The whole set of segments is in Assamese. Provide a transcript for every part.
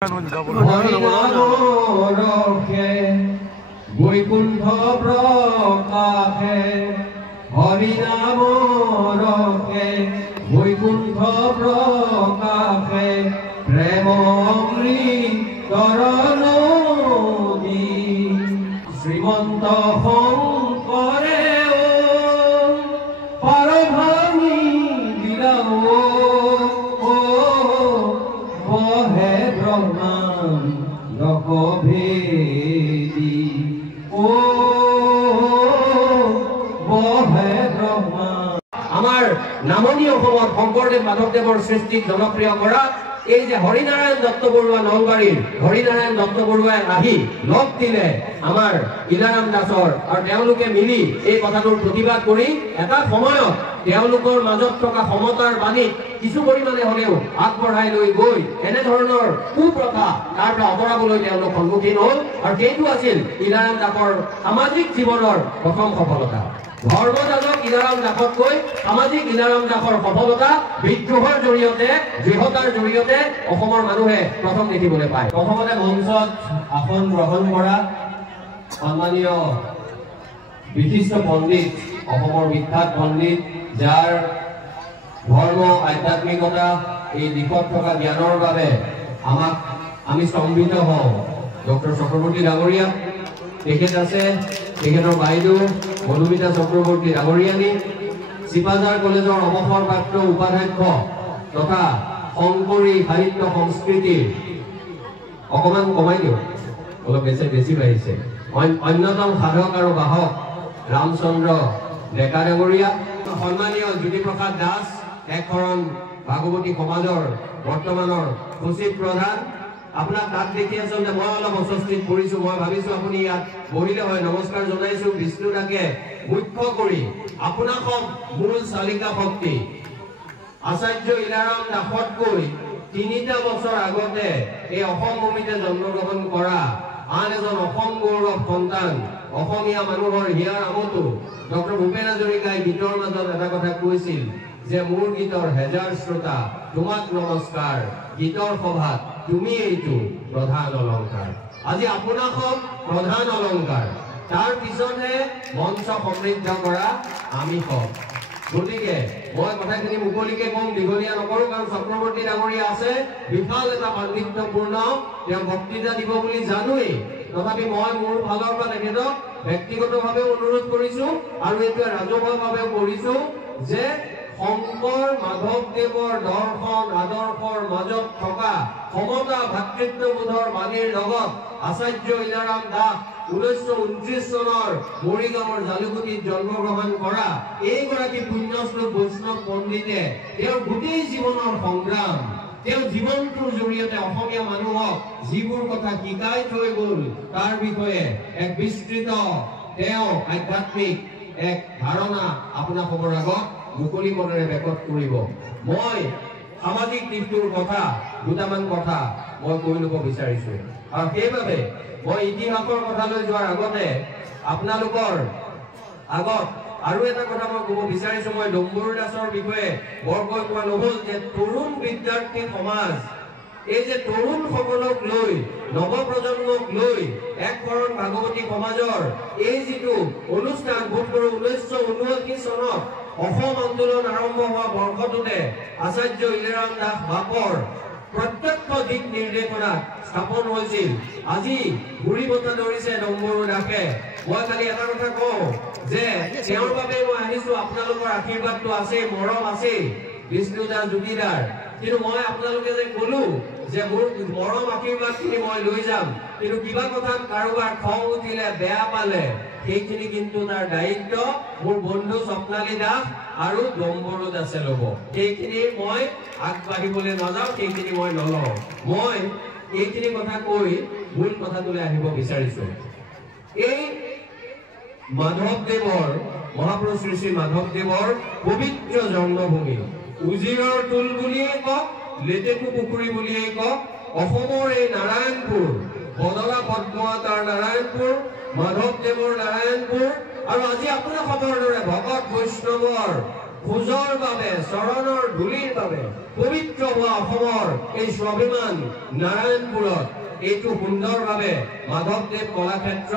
বৈকুণ্ঠ প্ৰকাশে হৰিনাম ৰক্ষে বৈকুণ্ঠ প্ৰকাশে প্ৰেম অমৃতৰণ শ্ৰীমন্ত শঙ্কৰে পাৰভাঙি দিলাম বহে ব্ৰহ্মাণ্ড ভেদি আমাৰ নামনি অসমত শংকৰদেৱ মাধৱদেৱৰ সৃষ্টিক জনপ্ৰিয় কৰা এই যে হৰিনাৰায়ণ দত্ত বৰুৱা নলবাৰীৰ হৰিনাৰায়ণ দত্ত বৰুৱাই আহি লগ দিলে আমাৰ ইলাৰাম দাসৰ আৰু তেওঁলোকে মিলি এই কথাটোৰ প্ৰতিবাদ কৰি এটা সময়ত তেওঁলোকৰ মাজত থকা সমতাৰ বাণীত কিছু পৰিমাণে হলেও আগবঢ়াই লৈ গৈ এনে ধৰণৰ কুপ্ৰথা তাৰ পৰা আঁতৰাবলৈ তেওঁলোক সন্মুখীন হ'ল আৰু সেইটো আছিল ইলাৰাম দাসৰ সামাজিক জীৱনৰ প্ৰথম সফলতা। ধৰ্মযাজক ইলাৰাম দাসতকৈ সামাজিক ইলাৰাম দাসৰ সফলতা বিদ্ৰোহৰ জৰিয়তে দৃঢ়তাৰ জৰিয়তে অসমৰ মানুহে প্ৰথম দেখিবলৈ পায়। প্ৰথমতে মঞ্চত আসন গ্ৰহণ কৰা সন্মানীয় বিশিষ্ট পণ্ডিত অসমৰ বিখ্যাত পণ্ডিত যাৰ ধৰ্ম আধ্যাত্মিকতা এই দিশত থকা জ্ঞানৰ বাবে আমি স্তম্ভিত হওঁ। ডক্টৰ চক্ৰৱৰ্তী ডাঙৰীয়া তেখেত আছে, তেখেতৰ বাইদেউ মধুমিতা চক্ৰৱৰ্তী ডাঙৰীয়ানী, চিপাঝাৰ কলেজৰ অৱসৰপ্ৰাপ্ত উপাধ্যক্ষ তথা শংকৰী সাহিত্য সংস্কৃতিৰ অকমান কমাই দিওঁ অলপ বেছি বাঢ়িছে অন্যতম সাধক আৰু বাহক ৰামচন্দ্ৰ ডেকা ডাঙৰীয়া, সন্মানীয় জ্যোতিপ্ৰসাদ দাস একশৰণ ভাগৱতী সমাজৰ বৰ্তমানৰ সচিব প্ৰধান। আপোনাক তাত দেখি আচলতে মই অলপ অস্বস্তিত পৰিছো। মই ভাবিছো আপুনি ইয়াত বহিলে হয়। নমস্কাৰ জনাইছো। বিষ্ণু দাকে মুখ্য কৰি আপোনাক মূল চালিকা শক্তি আচাৰ্য ইলাৰাম দাসতকৈ ৩টা বছৰ আগতে এই অসম ভূমিতে জন্মগ্ৰহণ কৰা আন এজন অসম গৌৰৱ সন্তান অসমীয়া মানুহৰ হিয়াৰ আমতো ডক্টৰ ভূপেন হাজৰিকাই গীতৰ মাজত এটা কথা কৈছিল যে মোৰ গীতৰ হেজাৰ শ্ৰোতা তোমাক নমস্কাৰ, গীতৰ সভাত তুমি এইটো প্ৰধান অলংকাৰ। আজি আপোনাক প্ৰধান অলংকাৰ, তাৰ পিছতহে মঞ্চ সমৃদ্ধ কৰা আমি হওক। গতিকে মই কথাখিনি মুকলিকে কম, দীঘলীয়া নকৰো, কাৰণ চক্ৰৱৰ্তী ডাঙৰীয়া আছে, বিশাল এটা পাণ্ডিত্যপূৰ্ণ তেওঁ বক্তৃতা দিব বুলি জানোৱেই। তথাপি মই মোৰ ফালৰ পৰা তেখেতক ব্যক্তিগতভাৱে অনুৰোধ কৰিছো আৰু এতিয়া ৰাজহুৱাভাৱেও কৰিছো যে শংকৰ মাধৱদেৱৰ দৰ্শন আদৰ্শৰ মাজত থকা সমতা ভাতৃত্ববোধৰ বাণীৰ লগত আচাৰ্য ইলাৰাম দাস 1929 চনৰ মৰিগাঁৱৰ জালুকুটিত জন্মগ্ৰহণ কৰা এইগৰাকী পুণ্যশ্লোক বৈষ্ণৱ পণ্ডিতে তেওঁৰ গোটেই জীৱনৰ সংগ্ৰাম, তেওঁ জীৱনটোৰ জৰিয়তে অসমীয়া মানুহক যিবোৰ কথা শিকাই থৈ গ'ল তাৰ বিষয়ে এক বিস্তৃত তেওঁ আধ্যাত্মিক এক ধাৰণা আপোনালোকৰ আগত মুকলি মনেৰে ব্যক্ত কৰিব। মই সামাজিক দিশটোৰ কথা দুটামান কথা মই কৈ ল'ব বিচাৰিছো আৰু সেইবাবে মই ইতিহাসৰ কথালৈ যোৱাৰ আগতে আপোনালোকৰ আগত আৰু এটা কথা মই ক'ব বিচাৰিছো। মই ডম্বৰু দাসৰ বিষয়ে বৰকৈ কোৱা নহ'ল যে তৰুণ বিদ্যাৰ্থী সমাজ, এই যে তৰুণসকলক লৈ নৱপ্ৰজন্মক লৈ একশৰণ ভাগৱতী সমাজৰ এই যিটো অনুষ্ঠান বোধ কৰোঁ 1979 চনত অসম আন্দোলন আৰম্ভ হোৱা বৰ্ষটোতে আচাৰ্য ইলাৰাম দাস বাপৰ প্ৰত্যক্ষ দিক নিৰ্দেশনাত স্থাপন হৈছিল। আজি ঘূৰি বতা ধৰিছে ডম্বৰু দাসে। মই খালি এটা কথা কওঁ যে তেওঁৰ বাবে মই আহিছো, আপোনালোকৰ আশীৰ্বাদটো আছে, মৰম আছে, বিষ্ণু দাস জ্যোতিদাৰ, কিন্তু মই আপোনালোকে যে ক'লো যে মোৰ মৰম আশীৰ্বাদখিনি মই লৈ যাম, কিন্তু কিবা কথাত কাৰোবাৰ খং উঠিলে, বেয়া পালে, সেইখিনি কিন্তু তাৰ দায়িত্ব মোৰ বন্ধু স্বপ্নালী দাস আৰু ডম্বৰু দাসে ল'ব। সেইখিনি মই আগবাঢ়িবলৈ নাযাওঁ, সেইখিনি মই নলওঁ। মই এইখিনি কথা কৈ মূল কথাটোলৈ আহিব বিচাৰিছো। এই মাধৱদেৱৰ মহাপুৰুষ শ্ৰী শ্ৰী মাধৱদেৱৰ পবিত্ৰ জন্মভূমি উজিৰৰ টোল বুলিয়ে কওক, লেটেকু পুখুৰী বুলিয়ে কওক, অসমৰ এই নাৰায়ণপুৰ, বদলা পদ্মৱতাৰ নাৰায়ণপুৰ, মাধৱদেৱৰ নাৰায়ণপুৰ আৰু আজি আপোনাৰ খবৰ দৰে ভকত বৈষ্ণৱৰ খোজৰ বাবে চৰণৰ ধূলিৰ বাবে পবিত্ৰ হোৱা অসমৰ এই স্বাভিমান নাৰায়ণপুৰত এইটো সুন্দৰভাৱে মাধৱদেৱ কলাক্ষেত্ৰ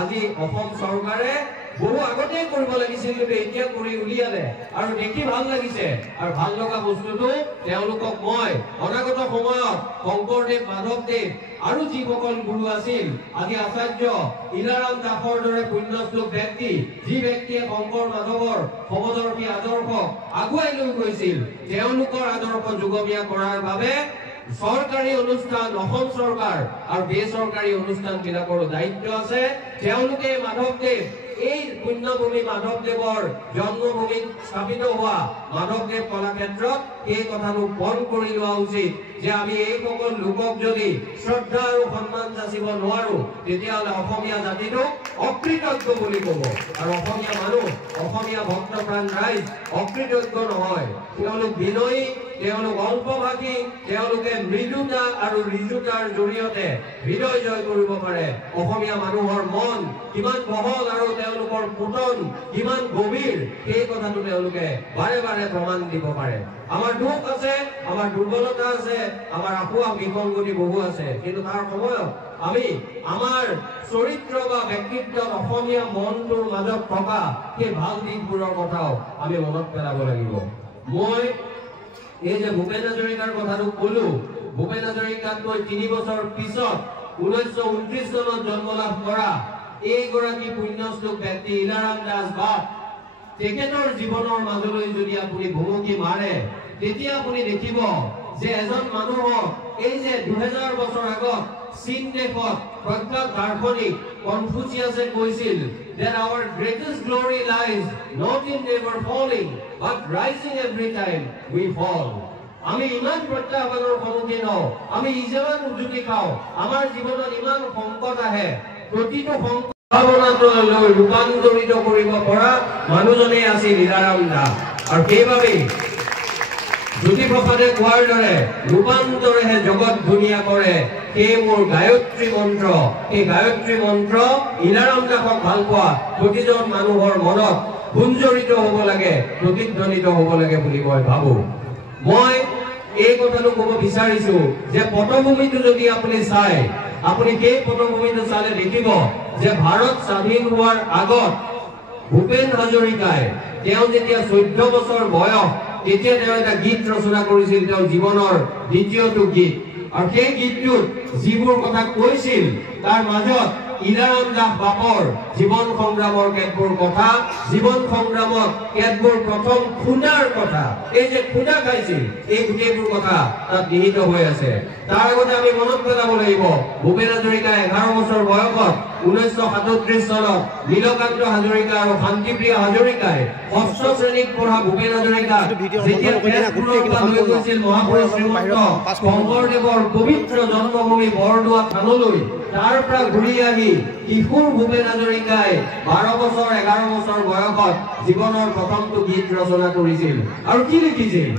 আজি অসম চৰকাৰে বহু আগতে কৰিব লাগিছিল কিন্তু এতিয়া কৰি উলিয়ালে আৰু দেখি ভাল লাগিছে আৰু ভাল লগা বস্তুটো তেওঁলোকক মই অনাগত সময়ত শংকৰদেৱ মাধৱদেৱ আৰু যিসকল গুৰু আছিল আজি আচাৰ্য ইলাৰাম দাসৰ দৰে পুণ্যশ্লোক ব্যক্তি যি ব্যক্তিয়ে শংকৰ মাধৱৰ সমদৰ্শী আদৰ্শ আগুৱাই লৈ গৈছিল তেওঁলোকৰ আদৰ্শ যুগমীয়া কৰাৰ বাবে সৰকাৰি অনুষ্ঠান অসম সৰকাৰ আৰ বেসৰকাৰি অনুষ্ঠান বিলাকৰ দায়িত্ব আছে তেওঁলোকে মাধৱদেৱ এই পুণ্যভূমি মাধৱদেৱৰ জন্মভূমিত স্থাপিত হোৱা মাধৱদেৱ কলাক্ষেত্ৰত এই কথাটো পণ কৰি লোৱা উচিত যে আমি এই সকল লোকক যদি শ্ৰদ্ধা আৰু সন্মান যাচিব নোৱাৰো তেতিয়াহ'লে অসমীয়া জাতিটো অকৃতজ্ঞ বুলি ক'ব আৰু অসমীয়া মানুহ অসমীয়া ভক্তপ্ৰাণ ৰাইজ অকৃতজ্ঞ নহয় তেওঁলোক বিনয়ী তেওঁলোক অল্পভাষী তেওঁলোকে মৃদুতা আৰু ঋজুতাৰ জৰিয়তে হৃদয় জয় কৰিব পাৰে অসমীয়া মানুহৰ মন কিমান বহল আৰু তেওঁলোকৰ পুতন কিমান গভীৰ এই কথাটো তেওঁলোকে বাৰে বাৰে প্ৰমাণ দিব পাৰে আমাৰ দুখ আছে আমাৰ দুৰ্বলতা আছে আমাৰ আকুৱা বিসংগতি বহু আছে কিন্তু তাৰ সময়ত আমি আমাৰ চৰিত্ৰ বা ব্যক্তিত্বত অসমীয়া মনটোৰ মাজত থকা সেই ভাল দিশবোৰৰ কথাও আমি মনত পেলাব লাগিব মই এই যে ভূপেন হাজৰিকাৰ কথাটো কলো ভূপেন হাজৰিকাতকৈ 3 বছৰ পিছত 1929 চনত জন্ম লাভ কৰা এইগৰাকী পুণ্যশ্লোক ব্যক্তি ইলাৰাম দাস বাপ তেখেতৰ জীৱনৰ মাজলৈ যদি আপুনি ভুমুকি মাৰে তেতিয়া আপুনি দেখিব যে এজন মানুহক এই যে 2000 বছৰ আগত চীন দেশত প্ৰখ্যাত দাৰ্শনিক কনফুচিয়াছে কৈছিল that our greatest glory lies not in never falling but rising every time we fall আমি ইমান প্ৰত্যাহ্বানৰ সন্মুখীন হওঁ আমি ইমান উজুতি খাওঁ আমাৰ জীৱনত ইমান সংকট আহে প্ৰতিটো সংকটলৈ ৰূপান্তৰিত কৰিব পৰা মানুহজনে আছিল ইলাৰাম দাস আৰু সেইবাবে জ্যোতিপ্ৰসাদে কোৱাৰ দৰে ৰূপান্তৰেহে জগত ধুনীয়া কৰে সেই মোৰ গায়ত্ৰী মন্ত্ৰ এই গায়ত্ৰী মন্ত্ৰ ইলাৰাম দাসক ভাল পোৱা প্ৰতিজন মানুহৰ মনত গুঞ্জৰিত হ'ব লাগে প্ৰতিধ্বনিত হ'ব লাগে বুলি মই ভাবো মই এই কথাটো ক'ব বিচাৰিছো যে পটভূমিটো যদি আপুনি চায় আপুনি সেই পটভূমিটো চালে দেখিব যে ভাৰত স্বাধীন হোৱাৰ আগত ভূপেন হাজৰিকাই তেওঁ যেতিয়া 14 বছৰ বয়স তেতিয়া তেওঁ এটা গীত ৰচনা কৰিছিল তেওঁৰ জীৱনৰ দ্বিতীয়টো গীত আৰু সেই গীতটোত যিবোৰ কথা কৈছিল তাৰ মাজত ইলাৰাম দাস বাপৰ জীৱন সংগ্ৰামৰ কেতবোৰ কথা জীৱন সংগ্ৰামত কেতবোৰ প্ৰথম খুনাৰ কথা এই যে খুনা খাইছিল এই গোটেইবোৰ কথা তাত নিহিত হৈ আছে তাৰ আগতে আমি মনত পেলাব লাগিব ভূপেন হাজৰিকা 11 বছৰ বয়সত 1937 চনত নীলকান্ত হাজৰিকা আৰু শান্তিপ্ৰিয়া হাজৰিকাই 6ষ্ঠ শ্ৰেণীত পঢ়া ভূপেন হাজৰিকা যেতিয়া তেজপুৰৰ পৰা লৈ গৈছিল মহাপুৰুষ শ্ৰীমন্ত শংকৰদেৱৰ পবিত্ৰ জন্মভূমি বৰদোৱা থানলৈ তাৰ পৰা ঘূৰি আহি কিশোৰ ভূপেন হাজৰিকাই 12 বছৰ 11 বছৰ বয়সত জীৱনৰ প্ৰথমটো গীত ৰচনা কৰিছিল আৰু কি লিখিছিল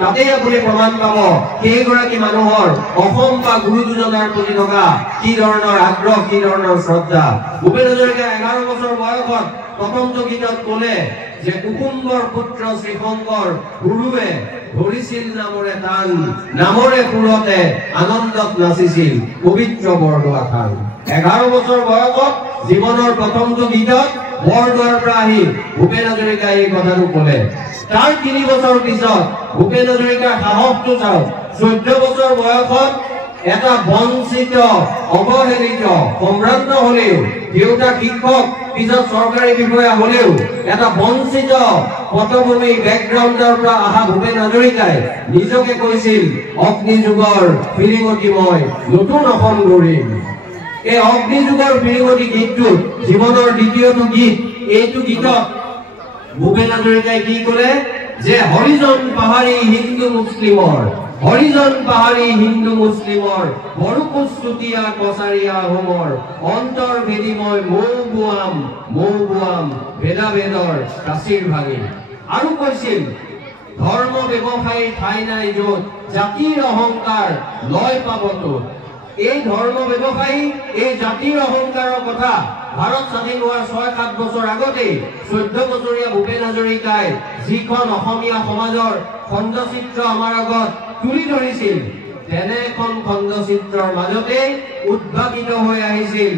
তাতে আপুনি প্ৰমাণ পাব সেইগৰাকী মানুহৰ অসম বা গুৰু দুজনাৰ প্ৰতি থকা কি ধৰণৰ আগ্ৰহ কি ধৰণৰ শ্ৰদ্ধা ভূপেন হাজৰিকা 11 বছৰ বয়সত প্ৰথমটো গীতত ক'লে যে কুকুম্বৰ পুত্ৰ শ্ৰীশংকৰ গুৰুৱে ধৰিছিল নামৰে তান নামৰে পুৰতে আনন্দত নাচিছিল পবিত্ৰ বৰদোৱা থান 11 বছৰ বয়সত জীৱনৰ প্ৰথমটো গীতত বৰদোৱাৰ পৰা আহি ভূপেন হাজৰিকাই এই কথাটো ক'লে তাৰ 3 বছৰ পিছত ভূপেন হাজৰিকাৰ সাহসটো চাওক 14 বছৰ বয়সত এটা বঞ্চিত অৱহেলিত সম্ভ্ৰান্ত হলেও দেউতাক শিক্ষক পিছত চৰকাৰী বিষয়া হলেও এটা বঞ্চিত পটভূমি বেকগ্ৰাউণ্ডৰ পৰা অহা ভূপেন হাজৰিকাই নিজকে কৈছিল অগ্নিযুগৰ ফিৰিঙতি মই নতুন অসম গঢ়িম এই অগ্নিযুগৰ ফিৰিঙতি গীতটোত জীৱনৰ দ্বিতীয়টো গীত এইটো গীতত ভূপেন হাজৰিকাই কি ক'লে যে হৰিজন পাহাৰী হিন্দু মুছলিমৰ হৰিজন পাহাৰী হিন্দু মুছলিমৰ বৰকুচুতীয়া কছাৰীয়া হোমৰ অন্তৰ ভেদি মই মৌ বুৱাম ভেদাভেদৰ কাচিৰ ভাঙি আৰু কৈছিল ধৰ্ম ব্যৱসায়ী ঠাই নাই য'ত জাতিৰ অহংকাৰ লয় পাবতো এই ধৰ্ম ব্যৱসায়ী এই জাতিৰ অহংকাৰৰ কথা ভাৰত স্বাধীন হোৱাৰ ৬-৭ বছৰ আগতেই ১৪ বছৰীয়া ভূপেন হাজৰিকাই যিখন অসমীয়া সমাজৰ খণ্ডচিত্ৰ আমাৰ আগত তুলি ধৰিছিল, তেনে এখন খণ্ডচিত্ৰৰ মাজতে উদ্ভাৱিত হৈ আহিছিল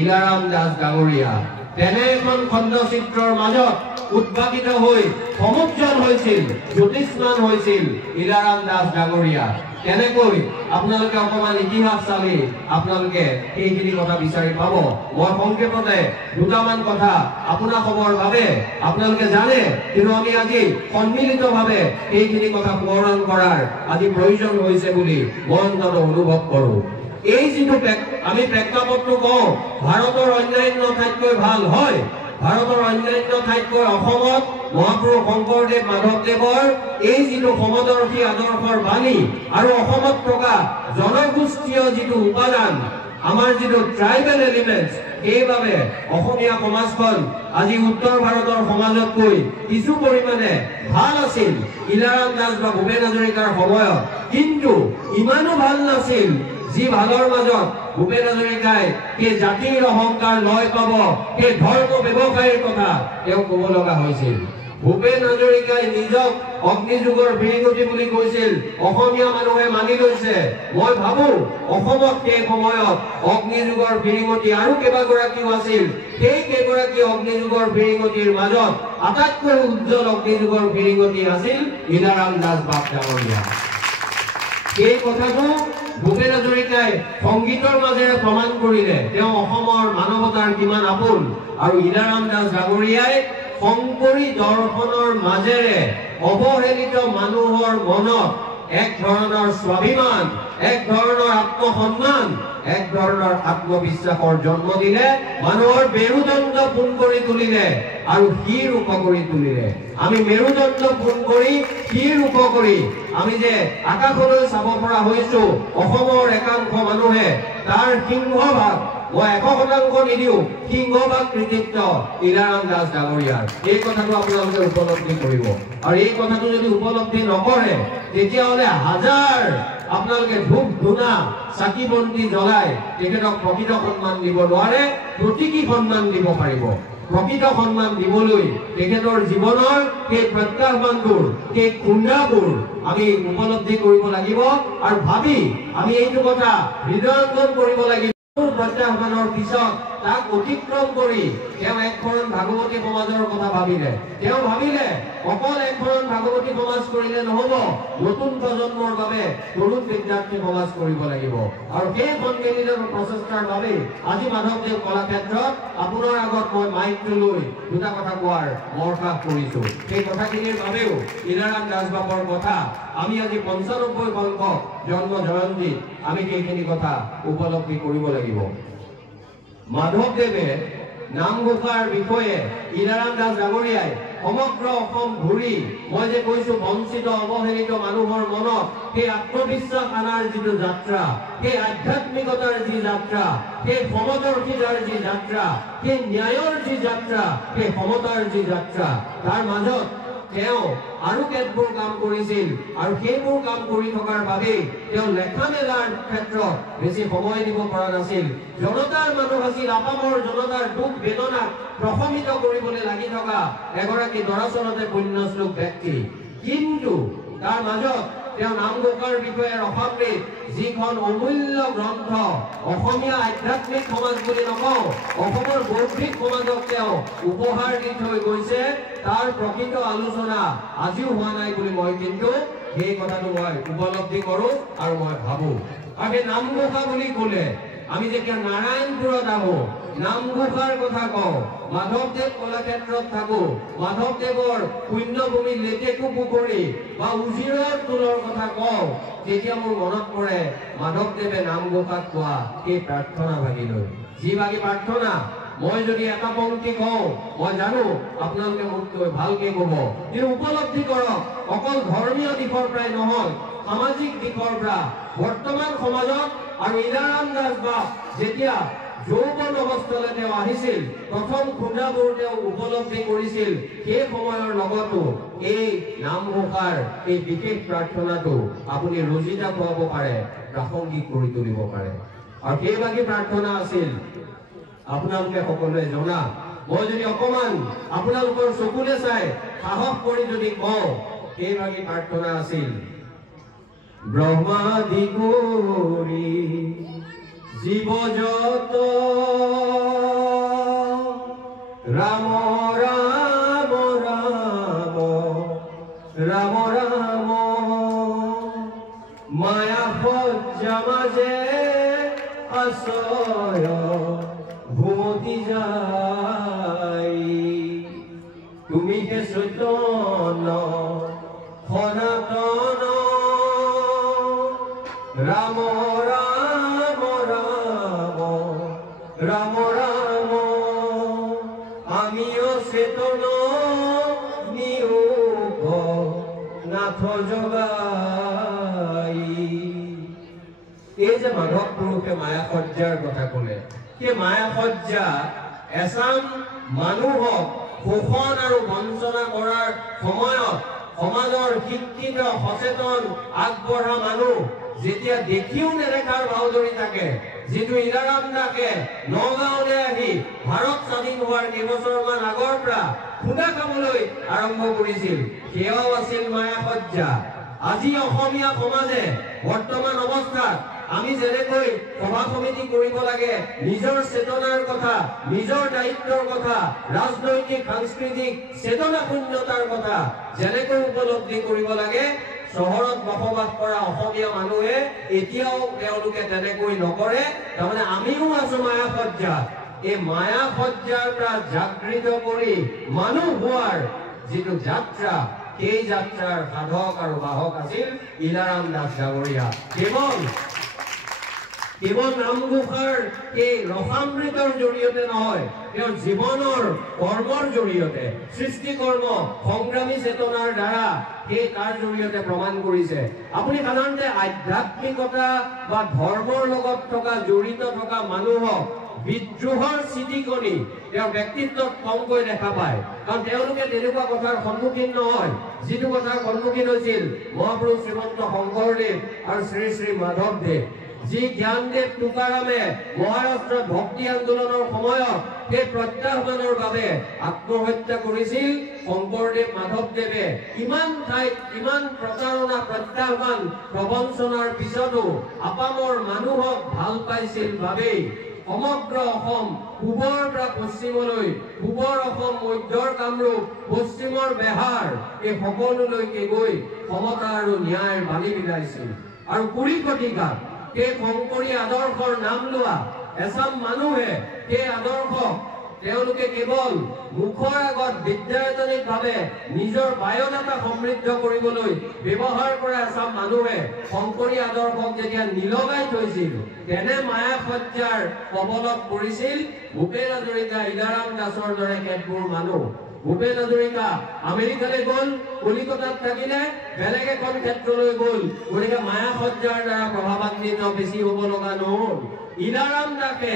ইলাৰাম দাস ডাঙৰীয়া। তেনে এখন খণ্ডচিত্ৰৰ মাজত উদ্ভাৱিত হৈ সমুজ্জ্বল হৈছিল, জ্যোতিষ্মান হৈছিল ইলাৰাম দাস ডাঙৰীয়া। কেনেকৈ আপোনালোকে অকমান ইতিহাস চালি আপোনালোকে এইখিনি কথা বিচাৰি পাব। মই সংক্ষেপতে দুটামান কথা আপোনাসৱৰ বাবে আপোনালোকে জানে, কিন্তু আমি আজি সন্মিলিতভাৱে এইখিনি কথা সোঁৱৰণ কৰাৰ আজি প্ৰয়োজন হৈছে বুলি মই অন্তত অনুভৱ কৰোঁ। এই যিটো আমি প্ৰেক্ষাপটটো কওঁ ভাৰতৰ অন্যান্য ঠাইতকৈ ভাল হয়, ভাৰতৰ অন্যান্য ঠাইতকৈ অসমত মহাপুৰুষ শংকৰদেৱ মাধৱদেৱৰ এই যিটো সমদৰ্শী আদৰ্শৰ বাণী আৰু অসমত থকা জনগোষ্ঠীয় যিটো উপাদান, আমাৰ যিটো ট্ৰাইবেল এলিমেণ্টছ, সেইবাবে অসমীয়া সমাজখন আজি উত্তৰ ভাৰতৰ সমাজতকৈ কিছু পৰিমাণে ভাল আছিল ইলাৰাম দাস বা ভূপেন হাজৰিকাৰ সময়ত, কিন্তু ইমানো ভাল নাছিল যি ভালৰ মাজত ভূপেন হাজৰিকাই সেই জাতিৰ অহংকাৰ লয় পাব, সেই ধৰ্ম ব্যৱসায়ীৰ কথা তেওঁ ক'ব লগা হৈছিল। ভূপেন হাজৰিকাই নিজক অগ্নিযুগৰ বিৰিঙতি বুলি কৈছিল, অসমীয়া মানুহে মানি লৈছে। মই ভাবো অসমত সেই সময়ত অগ্নিযুগৰ বিৰিঙতি আৰু কেইবাগৰাকীও আছিল। সেই কেইগৰাকী অগ্নিযুগৰ বিৰিঙতিৰ মাজত আটাইতকৈ উজ্জ্বল অগ্নিযুগৰ বিৰিঙতি আছিল ইলাৰাম দাস বাপ ডাঙৰীয়া। এই কথাটো ভূপেন হাজৰিকাই সংগীতৰ মাজেৰে প্ৰমাণ কৰিলে তেওঁ অসমৰ মানৱতাৰ কিমান আপোন, আৰু ইলাৰাম দাস ডাঙৰীয়াই শংকৰী দৰ্শনৰ মাজেৰে অৱহেলিত মানুহৰ মনত এক ধৰণৰ স্বাভিমান, এক ধৰণৰ আত্মসন্মান, এক ধৰণৰ আত্মবিশ্বাসৰ জন্ম দিলে, মানুহৰ মেৰুদণ্ড পোন কৰি তুলিলে আৰু শিৰ ওখ কৰি তুলিলে। আমি মেৰুদণ্ড পোন কৰি শিৰ ওখ কৰি আমি যে আকাশলৈ চাব পৰা হৈছো, অসমৰ একাংশ মানুহে তাৰ সিংহভাগ, মই ১০০% নিদিও, সিংহভাগ কৃতিত্ব ইলাৰাম দাস ডাঙৰীয়াৰ। এই কথাটো আপোনালোকে উপলব্ধি কৰিব, আৰু এই কথাটো যদি উপলব্ধি নকৰে তেতিয়াহ'লে হাজাৰ আপোনালোকে ধূপ ধূনা চাকি বন্তি জ্বলাই তেখেতক প্ৰকৃত সন্মান দিব নোৱাৰে, প্ৰতীকী সন্মান দিব পাৰিব। প্ৰকৃত সন্মান দিবলৈ তেখেতৰ জীৱনৰ সেই প্ৰত্যাহ্বানবোৰ, সেই খুন্দাবোৰ আমি উপলব্ধি কৰিব লাগিব, আৰু ভাবি আমি এইটো কথা হৃদয়ংগম কৰিব লাগিব। প্ৰত্যাহ্বানৰ পিছত তাক অতিক্ৰম কৰি তেওঁ একশৰণ ভাগৱতী সমাজৰ কথা ভাবিলে। তেওঁ ভাবিলে অকল একশৰণ ভাগৱতী সমাজ কৰিলে নহব, নতুন প্ৰজন্মৰ বাবে তৰুণ বিদ্যাৰ্থী সমাজ কৰিব লাগিব। আৰু সেই সন্মিলিত প্ৰচেষ্টাৰ বাবে আজি মাধৱদেৱ কলাক্ষেত্ৰত আপোনাৰ আগত মই মাইকটো লৈ দুটা কথা কোৱাৰ মৰসাহ কৰিছো। সেই কথাখিনিৰ বাবেও ইলাৰাম দাস বাপৰ কথা আমি আজি ৯৫ সংখ্যক জন্ম জয়ন্তীত আমি সেইখিনি কথা উপলব্ধি কৰিব লাগিব। মাধৱদেৱে নামঘোষাৰ বিষয়ে ইলাৰাম দাস ডাঙৰীয়াই সমগ্ৰ অসম ঘূৰি, মই যে কৈছো বঞ্চিত অৱহেলিত মানুহৰ মনত সেই আত্মবিশ্বাস আনাৰ যিটো যাত্ৰা, সেই আধ্যাত্মিকতাৰ যি যাত্ৰা, সেই সমদৰ্শিতাৰ যি যাত্ৰা, সেই ন্যায়ৰ যি যাত্ৰা, সেই সমতাৰ যি যাত্ৰা, তাৰ মাজত তেওঁ আৰু কেতবোৰ কাম কৰিছিল, আৰু সেইবোৰ কাম কৰি থকাৰ বাবেই তেওঁ লেখা মেলাৰ ক্ষেত্ৰত বেছি সময় দিব পৰা নাছিল। জনতাৰ মানুহ আছিল, আপামৰ জনতাৰ দুখ বেদনাক প্ৰশমিত কৰিবলৈ লাগি থকা এগৰাকী দৰাচলতে পুণ্যশ্লোক ব্যক্তি। কিন্তু তাৰ মাজত তেওঁ নামঘোষাৰ বিষয়ে অসমীত যিখন অমূল্য গ্ৰন্থ, অসমীয়া আধ্যাত্মিক সমাজ বুলি নকওঁ, অসমৰ বৌদ্ধিক সমাজক তেওঁ উপহাৰ দি থৈ গৈছে, তাৰ প্ৰকৃত আলোচনা আজিও হোৱা নাই বুলি মই কিন্তু সেই কথাটো মই উপলব্ধি কৰোঁ আৰু মই ভাবোঁ। আৰু সেই নামঘোষা বুলি ক'লে আমি যেতিয়া নাৰায়ণপুৰত আহোঁ, নামঘোষাৰ কথা কওঁ, মাধৱদেৱ কলাক্ষেত্ৰত থাকোঁ, মাধৱদেৱৰ পুণ্যভূমি লেটেকু পুখুৰী বা উজিৰৰ টোলৰ কথা কওঁ, তেতিয়া মোৰ মনত পৰে মাধৱদেৱে নামঘোষাত কোৱা সেই প্ৰাৰ্থনা ভাগিলৈ। যি ভাগি প্ৰাৰ্থনা মই যদি এটা পংক্তি কওঁ, মই জানো আপোনালোকে মোতকৈ ভালকে ক'ব, কিন্তু উপলব্ধি কৰক অকল ধৰ্মীয় দিশৰ পৰাই নহয়, সামাজিক দিশৰ পৰা বৰ্তমান সমাজত। আৰু ইলাৰাম দাস বাপ যেতিয়া যৌৱন অৱস্থালৈ তেওঁ আহিছিল, প্ৰথম খুন্দাবোৰ তেওঁ উপলব্ধি কৰিছিল, সেই সময়ৰ লগতো এই নামঘোষাৰ এই বিশেষ প্ৰাৰ্থনাটো আপুনি ৰজিতা খুৱাব পাৰে, প্ৰাসংগিক কৰি তুলিব পাৰে। আৰু কেইবাগী প্ৰাৰ্থনা আছিল আপোনালোকে সকলোৱে জনা। মই যদি অকমান আপোনালোকৰ চকুলে চাই সাহস কৰি যদি কওঁ, কেইবাগী প্ৰাৰ্থনা আছিল। ব্ৰহ্মাদি কৰি জীৱ যত ৰাম ৰাম ৰাম ৰাম ৰাম মায়া সজ্জা মাজে আশ্ৰয় ভূমতি যাই তুমি হে চৈতন্য সনাতন ৰাম ৰাম ৰাম ৰাম ৰাম আমিও চেতন নিয়োগ নাথ জগাই। এই যে মাধৱ পুৰুষে মায়া সজ্জাৰ কথা ক'লে, সেই মায়া সজ্জা এচাম মানুহক শোষণ আৰু বঞ্চনা কৰাৰ সময়ত সমাজৰ শিক্ষিত সচেতন আগবঢ়া মানুহ যেতিয়া দেখিও নেদেখাৰ ভাও ধৰি থাকে, যিটো ইলাৰাম দাসে নগাঁৱলৈ আহি ভাৰত স্বাধীন হোৱাৰ কেইবছৰমান আগৰ পৰা খুন্দা খাবলৈ আৰম্ভ কৰিছিল, সেয়াও আছিল মায়া সজ্জা। আজি অসমীয়া সমাজে বৰ্তমান অৱস্থাত আমি যেনেকৈ সভা সমিতি কৰিব লাগে, নিজৰ চেতনাৰ কথা, নিজৰ দায়িত্বৰ কথা, ৰাজনৈতিক সাংস্কৃতিক চেতনা শূন্যতাৰ কথা যেনেকৈ উপলব্ধি কৰিব লাগে, চহৰত বসবাস কৰা অসমীয়া মানুহে এতিয়াও তেওঁলোকে তেনেকৈ নকৰে। তাৰমানে আমিও আছো মায়া সজ্জা। এই মায়া সজ্জাৰ পৰা জাগৃত কৰি মানুহ হোৱাৰ যিটো যাত্ৰা, সেই যাত্ৰাৰ সাধক আৰু বাহক আছিল ইলাৰাম দাস ডাঙৰীয়া। কেৱল নামঘোষাৰ এই ৰসামৃতৰ জৰিয়তে নহয়, তেওঁৰ জীৱনৰ কৰ্মৰ জৰিয়তে, সৃষ্টি কৰ্ম সংগ্ৰামী চেতনাৰ দ্বাৰা সেই তাৰ জৰিয়তে প্ৰমাণ কৰিছে। আপুনি সাধাৰণতে আধ্যাত্মিকতা বা ধৰ্মৰ লগত থকা জড়িত থকা মানুহক বিদ্ৰোহৰ চিঠিকণি তেওঁৰ ব্যক্তিত্বত কমকৈ দেখা পায়, কাৰণ তেওঁলোকে তেনেকুৱা কথাৰ সন্মুখীন নহয় যিটো কথাৰ সন্মুখীন হৈছিল মহাপুৰুষ শ্ৰীমন্ত শংকৰদেৱ আৰু শ্ৰী শ্ৰী মাধৱদেৱ। যি জ্ঞানদেৱ টুকাৰামে মহাৰাষ্ট্ৰত ভক্তি আন্দোলনৰ সময়ত সেই প্ৰত্যাহ্বানৰ বাবে আত্মহত্যা কৰিছিল, শংকৰদেৱ মাধৱদেৱে ইমান ঠাইত ইমান প্ৰতাৰণা প্ৰত্যাহ্বান প্ৰবঞ্চনাৰ পিছতো আপামৰ মানুহক ভাল পাইছিল বাবেই সমগ্ৰ অসম পূবৰ পৰা পশ্চিমলৈ, পূবৰ অসম, মধ্যৰ কামৰূপ, পশ্চিমৰ বেহাৰ, এই সকলোলৈকে গৈ সমতা আৰু ন্যায়ৰ বাণী বিলাইছিল। আৰু ২০ শতিকাত সেই শংকৰী আদৰ্শৰ নাম লোৱা এচাম মানুহে সেই আদৰ্শ তেওঁলোকে কেৱল মুখৰ আগত বিদ্যায়তনিকভাৱে নিজৰ বায়'ডাটা সমৃদ্ধ কৰিবলৈ ব্যৱহাৰ কৰা এচাম মানুহে শংকৰী আদৰ্শক যেতিয়া নিলগাই থৈছিল, তেনে মায়া সজ্জাৰ কবলত পৰিছিল ভূপেন হাজৰিকা, ইলাৰাম দাসৰ দৰে কেতবোৰ মানুহ। ভূপেন হাজৰিকা আমেৰিকালৈ গ'ল, কলিকতাত থাকিলে, বেলেগ এখন ক্ষেত্ৰলৈ গ'ল, গতিকে মায়া সজ্জাৰ দ্বাৰা প্ৰভাৱান্বিত বেছি হ'ব লগা নহ'ল। ইলাৰাম দাসে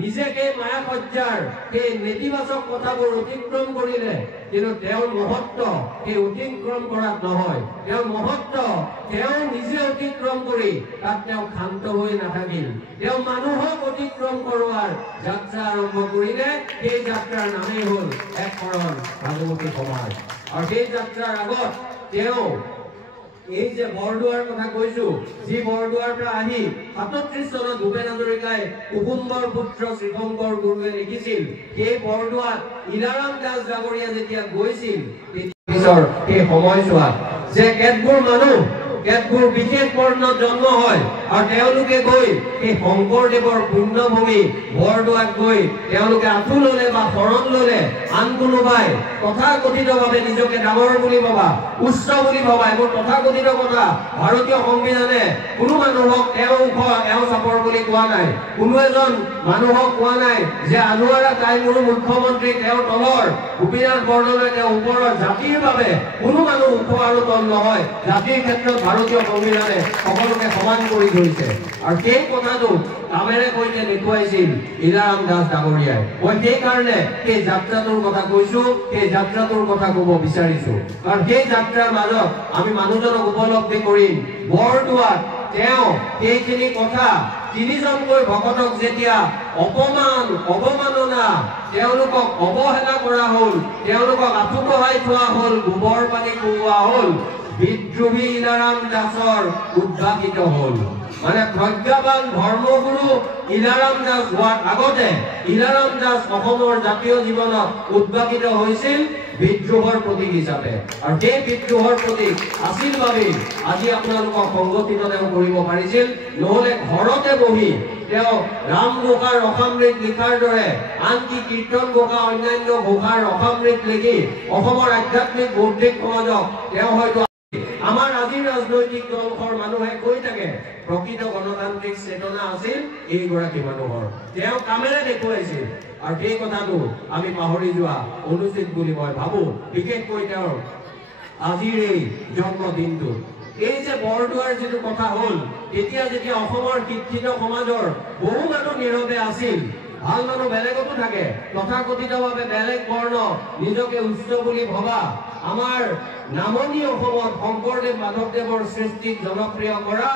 নিজে সেই মায়া সজ্জাৰ সেই নেতিবাচক কথাবোৰ অতিক্ৰম কৰিলে, কিন্তু তেওঁৰ মহত্ব সেই অতিক্ৰম কৰাত নহয়, তেওঁৰ মহত্ব তেওঁ নিজে অতিক্ৰম কৰি তাত তেওঁ ক্ষান্ত হৈ নাথাকিল, তেওঁ মানুহক অতিক্ৰম কৰোৱাৰ যাত্ৰা আৰম্ভ কৰিলে। সেই যাত্ৰাৰ নামেই হ'ল এক শৰণ ভাগৱতী সমাজ। আৰু সেই যাত্ৰাৰ আগত তেওঁ এই যে বৰদোৱাৰ কথা কৈছো, যি বৰদোৱাৰ পৰা আহি ৩৭ চনত ভূপেন হাজৰিকাই কুসুম্বৰ পুত্ৰ শ্ৰীশংকৰ গুৰুৱে লিখিছিল, সেই বৰদোৱাত ইলাৰাম দাস ডাঙৰীয়া যেতিয়া গৈছিল, পিছৰ সেই সময়ছোৱাত যে কেতবোৰ মানুহ, কেতবোৰ বিশেষ বৰ্ণত জন্ম হয়, আৰু তেওঁলোকে গৈ সেই শংকৰদেৱৰ পুণ্যভূমি বৰদোৱাত গৈ তেওঁলোকে আঁঠু ল'লে বা শৰণ ল'লে, আন কোনোবাই তথাকথিতভাৱে নিজকে ডাঙৰ বুলি ভাবা, উচ্চ বুলি ভাবা, এইবোৰ তথাকথিত কথা। ভাৰতীয় সংবিধানে কোনো মানুহক এওঁ ওখ এওঁ চাপৰ বুলি কোৱা নাই, কোনো এজন মানুহক কোৱা নাই যে আনোৱাৰা টাইমুৰো মুখ্যমন্ত্ৰী তেওঁৰ তলৰ, গোপীনাথ বৰদলৈ তেওঁ ওপৰৰ। জাতিৰ বাবে কোনো মানুহ ওখ আৰু তল নহয়, জাতিৰ ক্ষেত্ৰত ভাৰতীয় সংবিধানে সকলোকে সমান কৰি ধৰিছে। আৰু সেই কথাটো কামেৰে কৈতে দেখুৱাইছিল ইলাৰাম দাস ডাঙৰীয়াই। মই সেইকাৰণে সেই যাত্ৰাটোৰ কথা কৈছো, সেই যাত্ৰাটোৰ কথা ক'ব বিচাৰিছো, কাৰণ সেই যাত্ৰাৰ মাজত আমি মানুহজনক উপলব্ধি কৰিম বৰদোৱাত তেওঁ এইখিনি কথা তিনিজনকৈ ভকতক যেতিয়া অপমান অৱমাননা তেওঁলোকক অৱহেলা কৰা হ'ল, তেওঁলোকক আঁঠু কঢ়াই থোৱা হ'ল, গোবৰ পানী খুওৱা হ'ল, বিদ্ৰোহী ইলাৰাম দাসৰ উদ্ভাসিত হ'ল। মানে প্ৰজ্ঞাবান ধৰ্মগুৰু ইলাৰাম দাস হোৱাৰ আগতে ইলাৰাম দাস অসমৰ জাতীয় জীৱনত উদ্ভাসিত হৈছিল বিদ্ৰোহৰ প্ৰতীক হিচাপে। আৰু সেই বিদ্ৰোহৰ প্ৰতীক আছিল বাবেই আজি আপোনালোকক সংগঠিত তেওঁ কৰিব পাৰিছিল। নহ'লে ঘৰতে বহি তেওঁ ৰাম ঘোষাৰ ৰসামৃত লিখাৰ দৰে আনকি কীৰ্তন ঘোষা অন্যান্য ঘোষাৰ ৰসামৃত লিখি অসমৰ আধ্যাত্মিক বৌদ্ধিক সমাজক তেওঁ হয়তো আমাৰ আজিৰ ৰাজনৈতিক দলৰ মানুহে কৈ থাকে প্ৰকৃত গণতান্ত্ৰিক চেতনা আছিল এইগৰাকী মানুহৰ, তেওঁ কামেৰে দেখুৱাইছিল। আৰু সেই কথাটো আমি পাহৰি যোৱা অনুচিত বুলি মই ভাবো। বিশেষকৈ তেওঁৰ আজিৰ এই জন্মদিনটো, এই যে বৰদোৱাৰ যিটো কথা হ'ল, তেতিয়া যেতিয়া অসমৰ শিক্ষিত সমাজৰ বহু মানুহ নীৰৱে আছিল, ভাল মানুহ বেলেগতো থাকে, তথাকথিতভাৱে বেলেগ বৰ্ণ নিজকে উচ্চ বুলি ভবা আমাৰ নামনি অসমত শংকৰদেৱ মাধৱদেৱৰ সৃষ্টিক জনপ্ৰিয় কৰা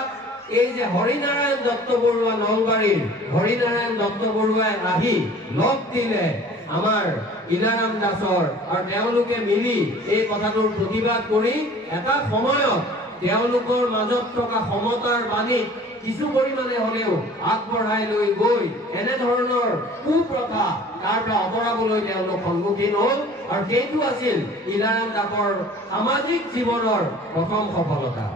এই যে হৰিনাৰায়ণ দত্ত বৰুৱা নলবাৰীৰ হৰিনাৰায়ণ দত্ত বৰুৱাই আহি লগ দিলে আমাৰ ইলাৰাম দাসৰ, আৰু তেওঁলোকে মিলি এই কথাটোৰ প্ৰতিবাদ কৰি এটা সময়ত তেওঁলোকৰ মাজত থকা সমতাৰ বাণীক কিছু পৰিমাণে হলেও আগবঢ়াই লৈ গৈ এনেধৰণৰ কুপ্ৰথা তাৰ পৰা আঁতৰাবলৈ তেওঁলোক সন্মুখীন হ'ল। আৰু সেইটো আছিল ইলাৰাম দাসৰ সামাজিক জীৱনৰ প্ৰথম সফলতা।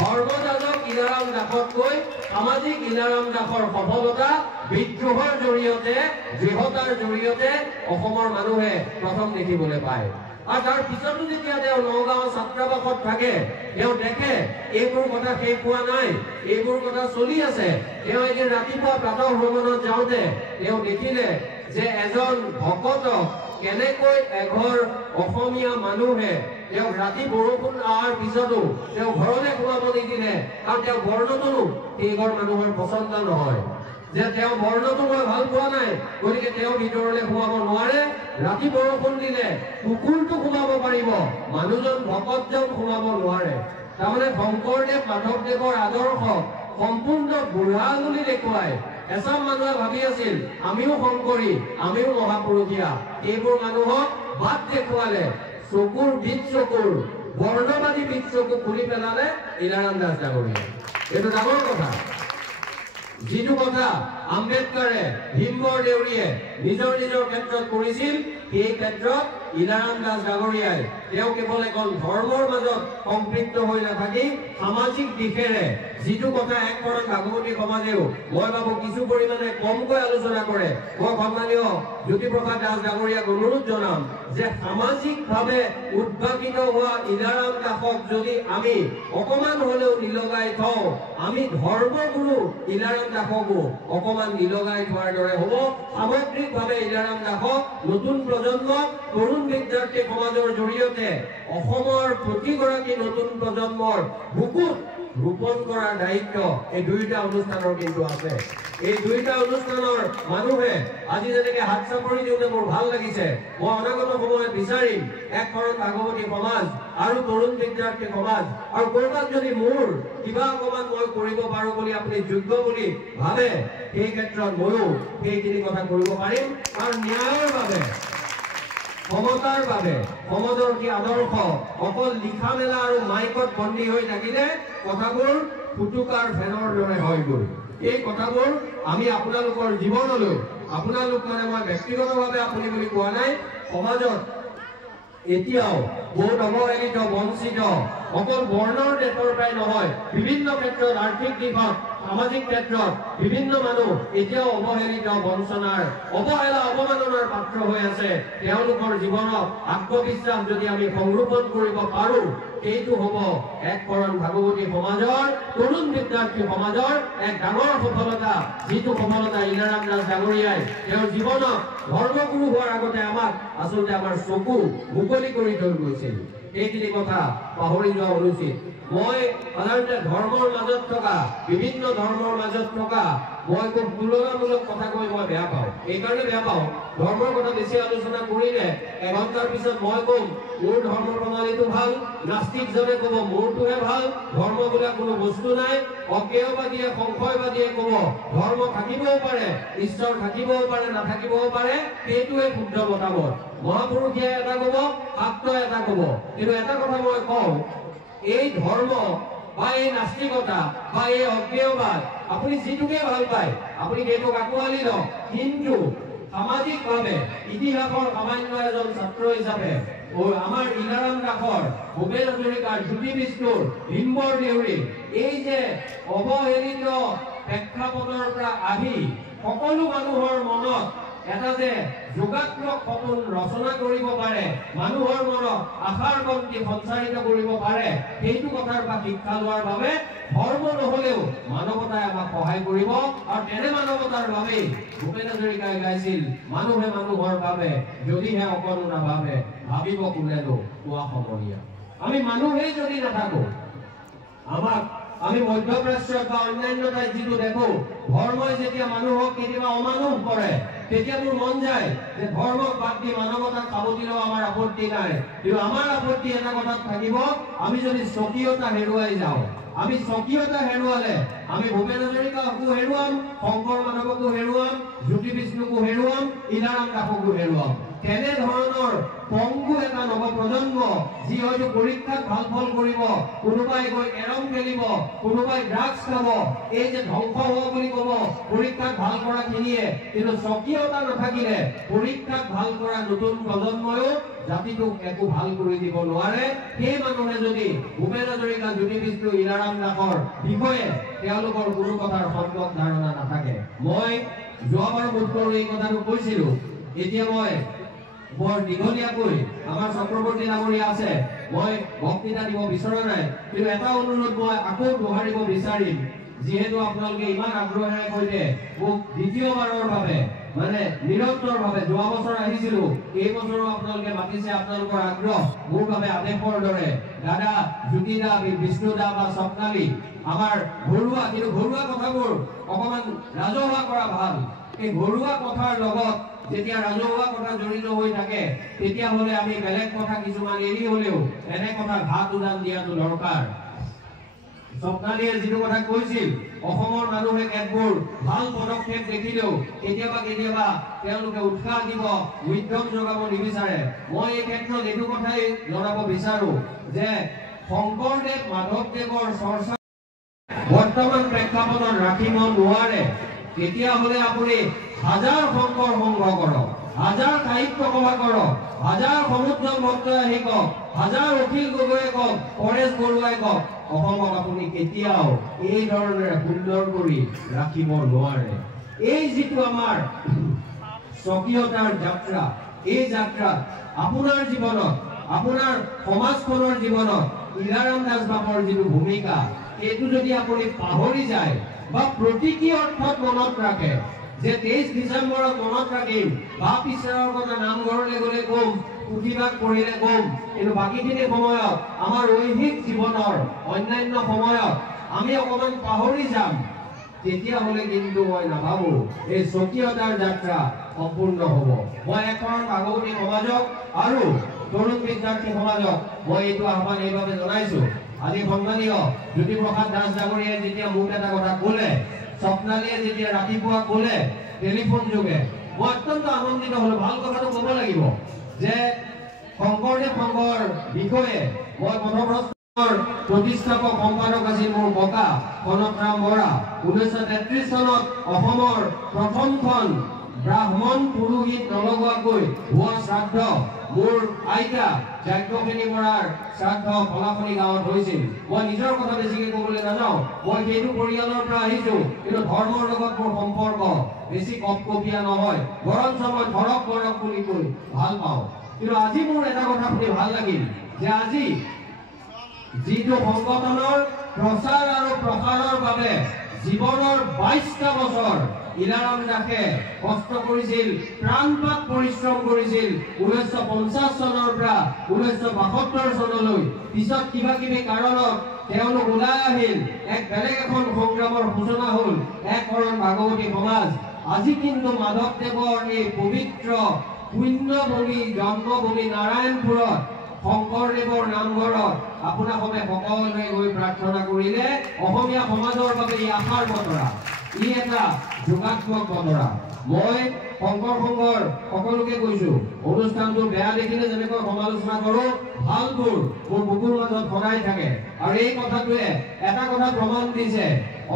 ধৰ্মযাজক ইলাৰাম দাসতকৈ সামাজিক ইলাৰাম দাসৰ সফলতা বিদ্ৰোহৰ জৰিয়তে, দৃঢ়তাৰ জৰিয়তে অসমৰ মানুহে প্ৰথম দেখিবলৈ পায়। আৰু তাৰ পিছতো যেতিয়া তেওঁ নগাঁও ছাত্ৰাবাসত থাকে, তেওঁ দেখে এইবোৰ কথা শেষ হোৱা নাই, এইবোৰ কথা চলি আছে। তেওঁ এদিন ৰাতিপুৱা প্ৰাতঃ ভ্ৰমণত যাওঁতে তেওঁ দেখিলে যে এজন ভকতক কেনেকৈ এঘৰ অসমীয়া মানুহে তেওঁক ৰাতি বৰষুণ অহাৰ পিছতো তেওঁ ঘৰলৈ সোমাব নিদিলে, কাৰণ তেওঁ বৰ্ণটোনো সেইঘৰ মানুহৰ পচন্দ নহয়, যে তেওঁ বৰ্ণটো মই ভাল পোৱা নাই, গতিকে তেওঁ ভিতৰলৈ সোমাব নোৱাৰে। ৰাতি বৰষুণ দিলে কুকুৰটো সোমাব পাৰিব, মানুহজন ভকতজন সোমাব নোৱাৰে। তাৰমানে শংকৰদেৱ মাধৱদেৱৰ আদৰ্শ সম্পূৰ্ণ বুঢ়া বুলি দেখুৱাই এচাম মানুহে ভাবি আছিল আমিও শংকৰী, আমিও মহাপুৰুষীয়া। এইবোৰ মানুহক বাট দেখুৱালে, চকুৰ বিদ চকুৰ বৰ্ণবাদী বিদ চকু খুলি পেলালে ইলাৰাম দাস ডাঙৰীয়া। এইটো ডাঙৰ কথা। যিটো কথা আম্বেদকাৰে, ভীমবৰ দেউৰীয়ে নিজৰ নিজৰ ক্ষেত্ৰত কৰিছিল, সেই ক্ষেত্ৰত ইলাৰাম দাস ডাঙৰীয়াই তেওঁ কেৱল এখন ধৰ্মৰ মাজত সম্পৃক্ত হৈ নাথাকি সামাজিক দিশেৰে যিটো কথা একপৰণ ভাগৱতী সমাজেও মই ভাবো কিছু পৰিমাণে কমকৈ আলোচনা কৰে, মই সন্মানীয় জ্যোতিপ্ৰসাদ দাস ডাঙৰীয়াক অনুৰোধ জনাম যে সামাজিকভাৱে উদ্ভাসিত হোৱা ইলাৰাম দাসক যদি আমি অকমান হলেও নিলগাই থওঁ, আমি ধৰ্মগুৰু ইলাৰাম দাসকো অকমান নিলগাই থোৱাৰ দৰে হ'ব। সামগ্ৰিকভাৱে ইলাৰাম দাসক নতুন প্ৰজন্মক, তৰুণ বিদ্যাৰ্থী সমাজৰ জৰিয়তে অসমৰ প্ৰতিগৰাকী নতুন প্ৰজন্মৰ বুকুত ৰোপণ কৰাৰ দায়িত্ব এই দুয়োটা অনুষ্ঠানৰ কিন্তু আছে। এই দুয়োটা অনুষ্ঠানৰ মানুহে আজি যেনেকে হাত চাপৰি দিওঁতে মোৰ ভাল লাগিছে, মই অনাগত সময়ত বিচাৰিম একশৰণ ভাগৱতী সমাজ আৰু তৰুণ বিদ্যাৰ্থী সমাজ, আৰু ক'ৰবাত যদি মোৰ কিবা অকমান মই কৰিব পাৰো বুলি আপুনি যোগ্য বুলি ভাবে, সেই ক্ষেত্ৰত ময়ো সেইখিনি কথা কৰিব পাৰিম। আৰু ন্যায়ৰ বাবে, সমতাৰ বাবে, সমদৰ্শী আদৰ্শ অকল লিখা মেলা আৰু মাইকত বন্দী হৈ থাকিলে কথাবোৰ ফুটুকাৰ ফেনৰ দৰে হয় গৈ। এই কথাবোৰ আমি আপোনালোকৰ জীৱনলৈ, আপোনালোক মানে মই ব্যক্তিগতভাৱে আপুনি বুলি কোৱা নাই, সমাজত এতিয়াও বহুত অৱহেলিত, বঞ্চিত, অকল বৰ্ণৰ দেশৰ পৰাই নহয়, বিভিন্ন ক্ষেত্ৰত আৰ্থিক দিশত, সামাজিক ক্ষেত্ৰত বিভিন্ন মানুহ এতিয়াও অৱহেলিত, বঞ্চনাৰ, অৱহেলা, অৱমাননাৰ পাত্ৰ হৈ আছে। তেওঁলোকৰ জীৱনত আত্মবিশ্বাস যদি আমি সংৰোপণ কৰিব পাৰো, এইটো হ'ব একশৰণ ভাগৱতী সমাজৰ, তৰুণ বিদ্যাৰ্থী সমাজৰ এক ডাঙৰ সফলতা। যিটো সফলতা ইলাৰাম দাস ডাঙৰীয়াই তেওঁৰ জীৱনত ধৰ্মগুৰু হোৱাৰ আগতে আমাক আচলতে আমাৰ চকু মুকলি কৰি থৈ গৈছিল। সেইখিনি কথা পাহৰি যোৱা অনুচিত। মই সাধাৰণতে ধৰ্মৰ মাজত থকা বিভিন্ন ধৰ্মৰ মাজত থকা মই খুব তুলনামূলক কথা কৈ মই বেয়া পাওঁ। এইকাৰণে বেয়া পাওঁ, ধৰ্মৰ কথা বেছি আলোচনা কৰিলে এঘণ্টাৰ পিছত মই কম মোৰ ধৰ্ম প্ৰণালীটো ভাল, নাস্তিকজনে ক'ব মোৰটোহে ভাল, ধৰ্ম বোলা কোনো বস্তু নাই, অজ্ঞেয়বাদীয়ে সংশয়বাদীয়ে ক'ব ধৰ্ম থাকিবও পাৰে, ঈশ্বৰ থাকিবও পাৰে, নাথাকিবও পাৰে, সেইটোৱে শুদ্ধ মতামত। মহাপুৰুষে এটা ক'ব, শাস্ত্ৰই এটা ক'ব। কিন্তু এটা কথা মই কওঁ, এই ধৰ্ম বা এই নাস্তিকতা বা এই অজ্ঞেয়বাদ আপুনি যিটোকে ভাল পায় আপুনি সেইটোক আঁকোৱালি লওক, কিন্তু সামাজিকভাৱে ইতিহাসৰ সামান্য এজন ছাত্ৰ হিচাপে আমাৰ ইলাৰাম দাসৰ, ভূপেন হাজৰিকাৰ, জ্যোতি বিষ্ণুৰ, ভীমবৰ দেউৰীৰ এই যে অৱহেলিত প্ৰেক্ষাপটৰ পৰা আহি সকলো মানুহৰ মনত এটা যে যোগাত্মক সপোন ৰচনা কৰিব পাৰে, মানুহৰ মনত আশাৰ বন্তি সঞ্চাৰিত কৰিব পাৰে, সেইটো কথাৰ পৰা শিক্ষা লোৱাৰ বাবে ধৰ্ম নহলেও মানৱতাই আমাক সহায় কৰিব। আৰু তেনে মানৱতাৰ বাবেই ভূপেন হাজৰিকাই গাইছিল, মানুহে মানুহৰ বাবে যদিহে অকণো নাভাবে ভাবিব কোনেনো কোৱা সমনীয়া। আমি মানুহেই যদি নাথাকো, আমি মধ্যপ্ৰাচ্যত বা অন্যান্য ঠাইত যিটো দেখো, ধৰ্মই যেতিয়া মানুহক কেতিয়াবা অমানুষ কৰে, তেতিয়া মোৰ মন যায় যে ধৰ্মক বাদ দি মানৱতাক সাবতিলেও আমাৰ আপত্তি নাই। কিন্তু আমাৰ আপত্তি এটা কথাত থাকিব, আমি যদি স্বকীয়তা হেৰুৱাই যাওঁ, আমি স্বকীয়তা হেৰুৱালে আমি ভূপেন হাজৰিকাকো হেৰুৱাম, শংকৰ মাধৱকো হেৰুৱাম, জ্যোতি বিষ্ণুকো হেৰুৱাম, ইলাৰাম দাসকো হেৰুৱাম। তেনে ধৰণৰ পংগু এটা নৱ প্ৰজন্ম, যি হয়তো পৰীক্ষাত ভাল ফল কৰিব, কোনোবাই গৈ কেৰম খেলিব, কোনোবাই ড্ৰাগছ খাব, এই যে ধ্বংস হ'ব বুলি ক'ব পৰীক্ষাত ভাল কৰা খিনিয়ে। কিন্তু স্বকীয়তা নাথাকিলে পৰীক্ষাত ভাল কৰা নতুন প্ৰজন্ময়ো জাতিটোক একো ভাল কৰি দিব নোৱাৰে। সেই মানুহে যদি ভূপেন হাজৰিকা, জ্যোতি বিষ্ণু, ইলাৰাম দাসৰ বিষয়ে তেওঁলোকৰ কোনো কথাৰ সম্যক ধাৰণা নাথাকে। মই যোৱাবাৰ বোধকৰো এই কথাটো কৈছিলো, এতিয়া মই বৰ দীঘলীয়াকৈ আমাৰ চক্ৰৱৰ্তী ডাঙৰীয়া আছে, মই বক্তৃতা দিব বিচৰা নাই, কিন্তু এটা অনুৰোধ মই আকৌ দোহাৰিব বিচাৰিম। যিহেতু আপোনালোকে ইমান আগ্ৰহেৰে কৈছে মোক দ্বিতীয়বাৰৰ বাবে মানে নিৰন্তৰভাৱে, যোৱা বছৰ আহিছিলো, এই বছৰো আপোনালোকে মাতিছে, আপোনালোকৰ আগ্ৰহ মোৰ বাবে আদেশৰ দৰে। দাদা জ্যোতি দা, বিষ্ণু দা বা স্বপ্নালী, আমাৰ ঘৰুৱা, কিন্তু ঘৰুৱা কথাবোৰ অকমান ৰাজহুৱা কৰা ভাল। এই ঘৰুৱা কথাৰ লগত যেতিয়া ৰাজহুৱা কথা জড়িত হৈ থাকে, তেতিয়াহ'লে আমি বেলেগ কথা কিছুমান এৰি হলেও এনে কথা ঘাট উদান দিয়াটো দৰকাৰ। স্বপ্নালীয়ে যিটো কথা কৈছিল, অসমৰ মানুহে কেতবোৰ ভাল পদক্ষেপ দেখিলেও কেতিয়াবা কেতিয়াবা তেওঁলোকে উৎসাহ দিব, উদ্যম যোগাব নিবিচাৰে। মই এই ক্ষেত্ৰত এইটো কথাই জনাব বিচাৰো যে শংকৰদেৱ মাধৱদেৱৰ চৰ্চা বৰ্তমান প্ৰেক্ষাপটত ৰাখিব নোৱাৰে, তেতিয়াহ'লে আপুনি হাজাৰ শংকৰ সংঘ কৰক, হাজাৰ সাহিত্য সভা কৰক, হাজাৰ সমুদ্ৰ ভক্ত আহি কওক, হাজাৰ অখিল গগৈয়ে কওক, পৰেশ বৰুৱাই কওক, অসমক আপুনি কেতিয়াও এই ধৰণেৰে সুন্দৰ কৰি ৰাখিব নোৱাৰে। এই যিটো আমাৰ স্বকীয়তাৰ যাত্ৰা, এই যাত্ৰাত আপোনাৰ জীৱনত, আপোনাৰ সমাজখনৰ জীৱনত ইলাৰাম দাস বাপৰ যিটো ভূমিকা, সেইটো যদি আপুনি পাহৰি যায় বা প্ৰতীকী অৰ্থত মনত ৰাখে যে 23 ডিচেম্বৰত মনত ৰাখিম, বাপ ঈশ্বৰৰ কথা নামঘৰলৈ গ'লে কম, পুথিভাগ পঢ়িলে কম, কিন্তু বাকীখিনি সময়ত আমাৰ ঐহিক জীৱনৰ অন্যান্য সময়ত আমি অকণমান পাহৰি যাম, তেতিয়াহ'লে কিন্তু মই নাভাবো এই স্বকীয়তাৰ যাত্ৰা সম্পূৰ্ণ হ'ব। মই এখন ভাগৱতী সমাজক আৰু তৰুণ বিদ্যাৰ্থী সমাজক মই এইটো আহ্বান এইভাৱে জনাইছো। আজি সন্মানীয় জ্যোতিপ্ৰসাদ দাস ডাঙৰীয়াই যেতিয়া মোক এটা কথা ক'লে, স্বপ্নালীয়ে যেতিয়া ৰাতিপুৱা ক'লে টেলিফোন যোগে, মই অত্যন্ত আনন্দিত হলো। ভাল কথাটো ক'ব লাগিব যে শংকৰদেৱ সংঘৰ বিষয়ে মই পথভ্ৰষ্টৰ প্ৰতিষ্ঠাপক সম্পাদক আছিল মোৰ ককা কনকৰাম বৰা। 1933 চনত অসমৰ প্ৰথমখন ব্ৰাহ্মণ পুৰোহিত নলগোৱাকৈ হোৱা শ্ৰাদ্ধ মোৰ আইতা যাজ্ঞসেনী বৰাৰ শ্ৰাদ্ধ ফলাফলি গাঁৱত হৈছিল। মই নিজৰ কথা বেছিকৈ ক'বলৈ নাযাওঁ, মই সেইটো পৰিয়ালৰ পৰা আহিছো, কিন্তু ধৰ্মৰ লগত মোৰ সম্পৰ্ক বেছি কপকপীয়া নহয়, বৰঞ্চ মই ধৰক বৰক বুলি কৈ ভাল পাওঁ। কিন্তু আজি মোৰ এটা কথা শুনি ভাল লাগিল যে আজি যিটো সংগঠনৰ প্ৰচাৰ আৰু প্ৰসাৰৰ বাবে জীৱনৰ 22টা বছৰ ইলাৰাম দাসে কষ্ট কৰিছিল, প্ৰাণপাত পৰিশ্ৰম কৰিছিল 1950 চনৰ পৰা 1972 চনলৈ। পিছত কিবা কিবি কাৰণত তেওঁলোক ওলাই আহিল, এক বেলেগ এখন সংগ্ৰামৰ সূচনা হ'ল এক শৰণ ভাগৱতী সমাজ। আজি কিন্তু মাধৱদেৱৰ এই পবিত্ৰ পুণ্যভূমি জন্মভূমি নাৰায়ণপুৰত শংকৰদেৱৰ নামঘৰত আপোনালোকে সকলোৱে গৈ প্ৰাৰ্থনা কৰিলে অসমীয়া সমাজৰ বাবে ই আশাৰ বতৰা, ই এটা যোগাত্মক বতৰা। মই শংকৰ সংঘৰ সকলোকে কৈছো, অনুষ্ঠানটো বেয়া দেখিলে যেনেকৈ সমালোচনা কৰো, ভালবোৰ মোৰ বুকুৰ মাজত সদায় থাকে। আৰু এই কথাটোৱে এটা কথা প্ৰমাণ দিছে,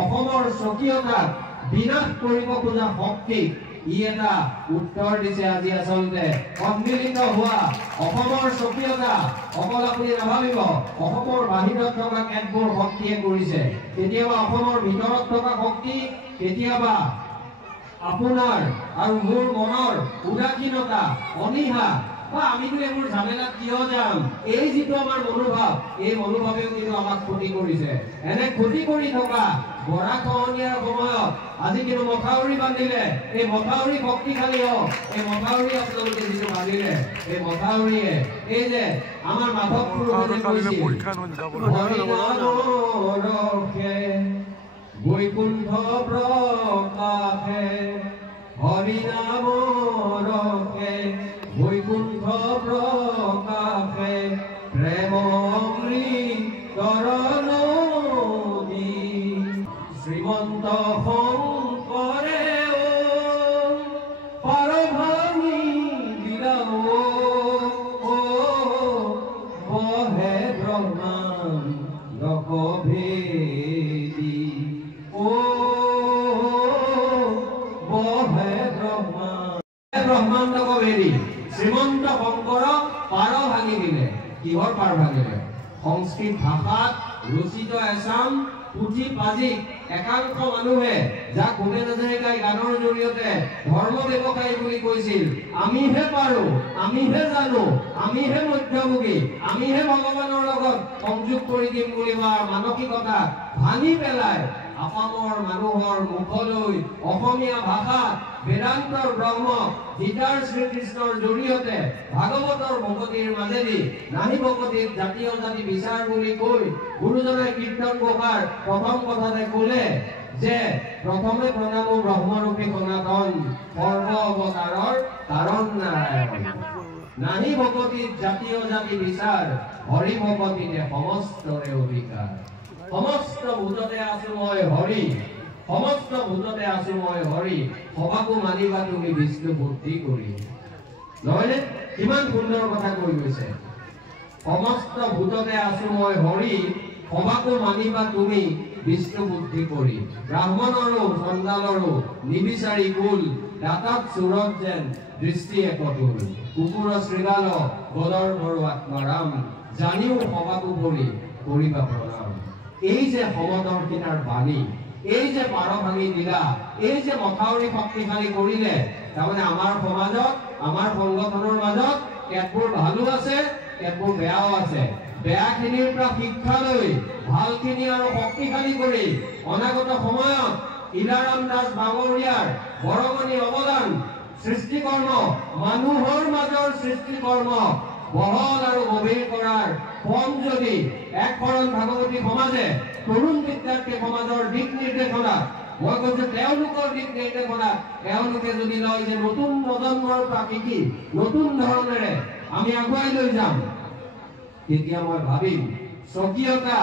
অসমৰ স্বকীয়তাক বিনাশ কৰিব খোজা শক্তিক ই এটা উত্তৰ দিছে। আজি আচলতে সন্মিলিত হোৱা অসমৰ স্বকীয়তা অকল আপুনি নাভাবিব অসমৰ বাহিৰত থকা কেতবোৰ শক্তিয়ে কৰিছে। কেতিয়াবা অসমৰ ভিতৰত থকা শক্তি, কেতিয়াবা আপোনাৰ আৰু মোৰ মনৰ উদাসীনতা, অনীহা বা আমিতো এইবোৰ ঝামেলাত কিয় যাম, এই যিটো আমাৰ মনোভাৱ, এই মনোভাৱেও কিন্তু আমাক ক্ষতি কৰিছে। এনে ক্ষতি কৰি থকা গৰাখহনীয়াৰ সময়ত আজি কিন্তু মথাউৰি বান্ধিলে, এই মথাউৰি শক্তিশালী হওক। এই মথাউৰি আপোনালোকে যিটো বান্ধিলে, এই মথাউৰিয়ে এই যে আমাৰ মাধৱপুৰ বৈকুণ্ঠ প্ৰকাশে হৰিনামৰকে বৈকুণ্ঠ প্ৰকাশে প্ৰেম অমৃতৰণী শ্ৰীমন্ত শংকৰে পাৰ ভাঙি দিলাও বহে ব্ৰহ্মাণ্ড ভেদি বহে ব্ৰহ্মাণ্ড ভেদি শ্ৰীমন্ত শংকৰক পাৰ ভাঙি দিলে। কিহৰ পাৰ ভাঙিলে? সংস্কৃত ভাষাত ৰচিত এচাম পুথি পাজিক একাংশ মানুহে, যাক ভূপেন হাজৰিকাই গানৰ জৰিয়তে ধৰ্ম ব্যৱসায়ী বুলি কৈছিল, আমিহে পাৰো, আমিহে জানো, আমিহে মধ্যভোগী, আমিহে ভগৱানৰ লগত সংযোগ কৰি দিম বুলি মানসিকতা ভাঙি পেলাই অসমৰ মানুহৰ মুখলৈ অসমীয়া ভাষাত বেদান্তৰ ব্ৰহ্ম গীতাৰ শ্ৰীকৃষ্ণৰ জৰিয়তে ভাগৱতৰ ভকতিৰ মাজেদি নাহি ভকতিৰ জাতীয় জাতি বিচাৰ বুলি কৈ গুৰুজনাই কীৰ্তন ঘোষাৰ প্ৰথম কথাতে ক'লে যে প্ৰথমে প্ৰণামো ব্ৰহ্মৰূপী সনাতন সৰ্ব অৱতাৰৰ কাৰণ নাৰায়ণ। নাহি ভকতিৰ জাতীয় জাতি বিচাৰ হৰি ভকতিতে সমস্তৰে অধিকাৰ। সমস্ত ভূততে আছো মই হৰি, সমস্ত ভূততে আছো মই হৰি, সবাকো মানিবা তুমি বিষ্ণু বুদ্ধি কৰি। নহয়নে? কিমান সুন্দৰ কথা কৈ গৈছে। সমস্ত ভূততে আছো মই হৰি, সবাকো মানিবা তুমি বিষ্ণু বুদ্ধি কৰি। ব্ৰাহ্মণৰো চণ্ডালৰো নিবিচাৰি কুল, দাতাত চুৰত যেন দৃষ্টি একতুল। কুকুৰ শ্ৰীগাল গদৰ বড়ো আত্মাৰাম, জানিও সবাকো ভৰি কৰিবা প্ৰণাম। এই যে সমদৰ্শিতাৰ বাণী, এই যে পাৰ ভাঙি দিলা, এই যে মথাউৰি শক্তিশালী কৰিলে, তাৰমানে আমাৰ সমাজত আমাৰ সংগঠনৰ মাজত কেতবোৰ ভালো আছে, কেতবোৰ বেয়াও আছে। বেয়াখিনিৰ পৰা শিক্ষা লৈ ভালখিনি আৰু শক্তিশালী কৰি অনাগত সময়ত ইলাৰাম দাস বাগৰীয়াৰ বৰঙণি অৱদান সৃষ্টিকৰ্ম, মানুহৰ মাজৰ সৃষ্টিকৰ্ম বহল আৰু গভীৰ কৰাৰ পথ যদি এক শৰণ ভাগৱতী সমাজে তৰুণ বিদ্যাৰ্থী সমাজৰ দিক নিৰ্দেশনা, মই কৈছো তেওঁলোকৰ দিক নিৰ্দেশনা তেওঁলোকে যদি লয় যে নতুন প্ৰজন্মৰ পৰা শিকি নতুন ধৰণেৰে আমি আগুৱাই লৈ যাম, তেতিয়া মই ভাবিম স্বকীয়তা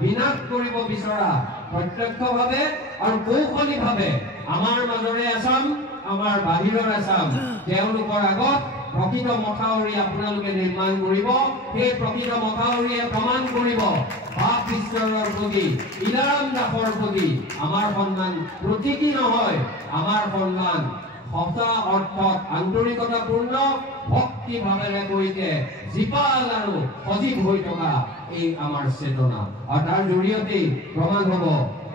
বিনাশ কৰিব বিচৰা প্ৰত্যক্ষভাৱে আৰু কৌশলীভাৱে আমাৰ মাজৰে এচাম, আমাৰ বাহিৰৰ এচাম, তেওঁলোকৰ আগত প্ৰকৃত মথাউৰি আপোনালোকে নিৰ্মাণ কৰিব। সেই প্ৰকৃত মথাউৰিয়ে প্ৰমাণ কৰিব বাপ ঈশ্বৰৰ প্ৰতি, ইলাৰাম দাসৰ প্ৰতি আমাৰ সন্মান প্ৰতীকী নহয়, আমাৰ সন্মান সঁচা অৰ্থত আন্তৰিকতাপূৰ্ণ ভক্তি ভাৱেৰে কৈতে জীপাল আৰু সজীৱ হৈ থকা এই আমাৰ চেতনা। আৰু তাৰ জৰিয়তে প্ৰমাণ হ'ব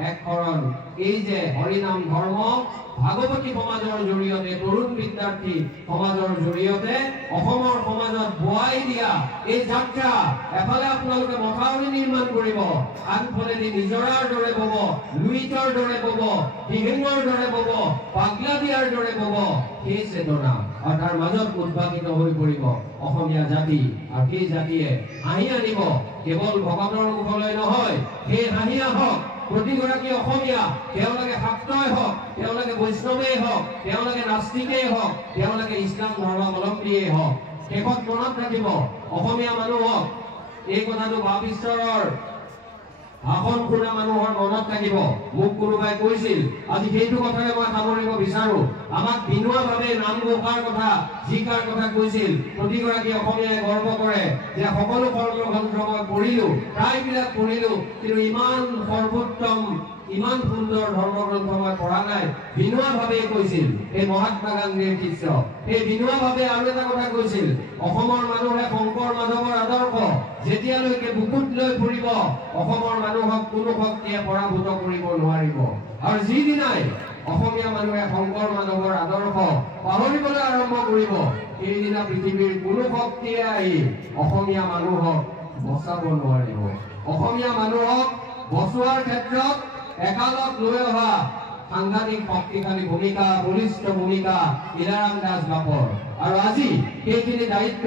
এক শৰণ এই যে হৰিনাম ধৰ্ম ভাগৱতী সমাজৰ জৰিয়তে তৰুণ বিদ্যাৰ্থী সমাজৰ জৰিয়তে অসমৰ সমাজত বোৱাই দিয়া এই যাত্ৰা এফালে আপোনালোকে মথাউৰি নিৰ্মাণ কৰিব আনফালেদি নিজৰাৰ দৰে বব লুইতৰ দৰে বব দিহিঙৰ দৰে বব পাগলা দিয়াৰ দৰে বব সেই চেতনা আৰু তাৰ মাজত উদ্ভাৱিত হৈ পৰিব অসমীয়া জাতি আৰু সেই জাতিয়ে হাঁহি আনিব কেৱল ভগতৰ মুখলৈ নহয় সেই হাঁহি আহক প্ৰতিগৰাকী অসমীয়া তেওঁলোকে শাক্তই হওক তেওঁলোকে বৈষ্ণৱেই হওক তেওঁলোকে নাস্তিকেই হওক তেওঁলোকে ইছলাম ধৰ্মাৱলম্বীয়েই হওক শেষত মনত ৰাখিব অসমীয়া মানুহক এই কথাটো ভাবিশ্বৰৰ ভাষণ শুনা মানুহৰ মনত থাকিব মোক কোনোবাই কৈছিল আজি সেইটো কথাকে মই সামৰিব বিচাৰো আমাক বিনুৱাভাৱে নাম ঘোষাৰ কথা জিকাৰ কথা কৈছিল প্ৰতিগৰাকী অসমীয়াই গৰ্ব কৰে যে সকলো কৰ্মগ্ৰন্থ মই পঢ়িলো প্ৰায়বিলাক পঢ়িলো কিন্তু ইমান সৰ্বোত্তম ইমান সুন্দৰ ধৰ্মগ্ৰন্থ মই পঢ়া নাই বিনুৱাভাৱে কৈছিল এই মহাত্মা গান্ধীৰ শিষ্য এই বিনুৱাভাৱে আৰু এটা কথা কৈছিল অসমৰ মানুহে শংকৰ মাধৱৰ আদৰ্শ যেতিয়ালৈকে বুকুত লৈ ফুৰিব অসমৰ মানুহক কোনো শক্তিয়ে পৰাভূত কৰিব নোৱাৰিব আৰু যিদিনাই অসমীয়া মানুহে শংকৰ মাধৱৰ আদৰ্শ পাহৰিবলৈ আৰম্ভ কৰিব সেইদিনা পৃথিৱীৰ কোনো শক্তিয়ে আহি অসমীয়া মানুহক বচাব নোৱাৰিব অসমীয়া মানুহক বচোৱাৰ ক্ষেত্ৰত একালত লৈ অহা সাংঘাতিক শক্তিশালী ভূমিকা বলিষ্ঠ ভূমিকা ইলাৰাম দাস বাপৰ আৰু আজি সেইখিনি দায়িত্ব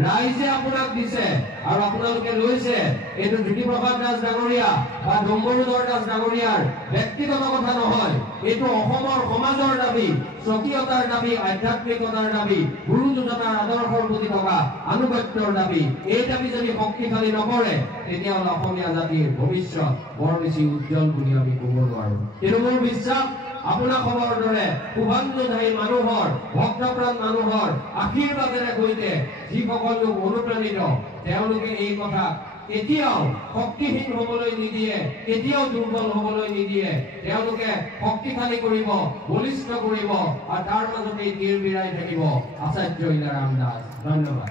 ৰাইজে আপোনাক দিছে আৰু আপোনালোকে লৈছে এইটো জ্যোতিপ্ৰসাদ দাস ডাঙৰীয়া বা ডম্বৰুধৰ দাস ডাঙৰীয়াৰ ব্যক্তিগত কথা নহয় এইটো অসমৰ সমাজৰ দাবী স্বকীয়তাৰ দাবী আধ্যাত্মিকতাৰ দাবী গুৰুজনাৰ আদৰ্শৰ প্ৰতি থকা আনুগত্যৰ দাবী এই দাবী যদি শক্তিশালী নকৰে তেতিয়াহ'লে অসমীয়া জাতিৰ ভৱিষ্যত বৰ বেছি উজ্জ্বল বুলি আমি ক'ব নোৱাৰো কিন্তু মোৰ বিশ্বাস আপোনালোকৰ দৰে শুভান্নধায়ী মানুহৰ ভক্তপ্ৰাণ মানুহৰ আশীৰ্বাদেৰে সৈতে যিসকল লোক অনুপ্ৰাণিত তেওঁলোকে এই কথা কেতিয়াও শক্তিহীন হ'বলৈ নিদিয়ে কেতিয়াও দুৰ্বল হ'বলৈ নিদিয়ে তেওঁলোকে শক্তিশালী কৰিব বলিষ্ঠ কৰিব আৰু তাৰ মাজতে তীৰ বিৰাই থাকিব আচাৰ্য ইলাৰাম দাস ধন্যবাদ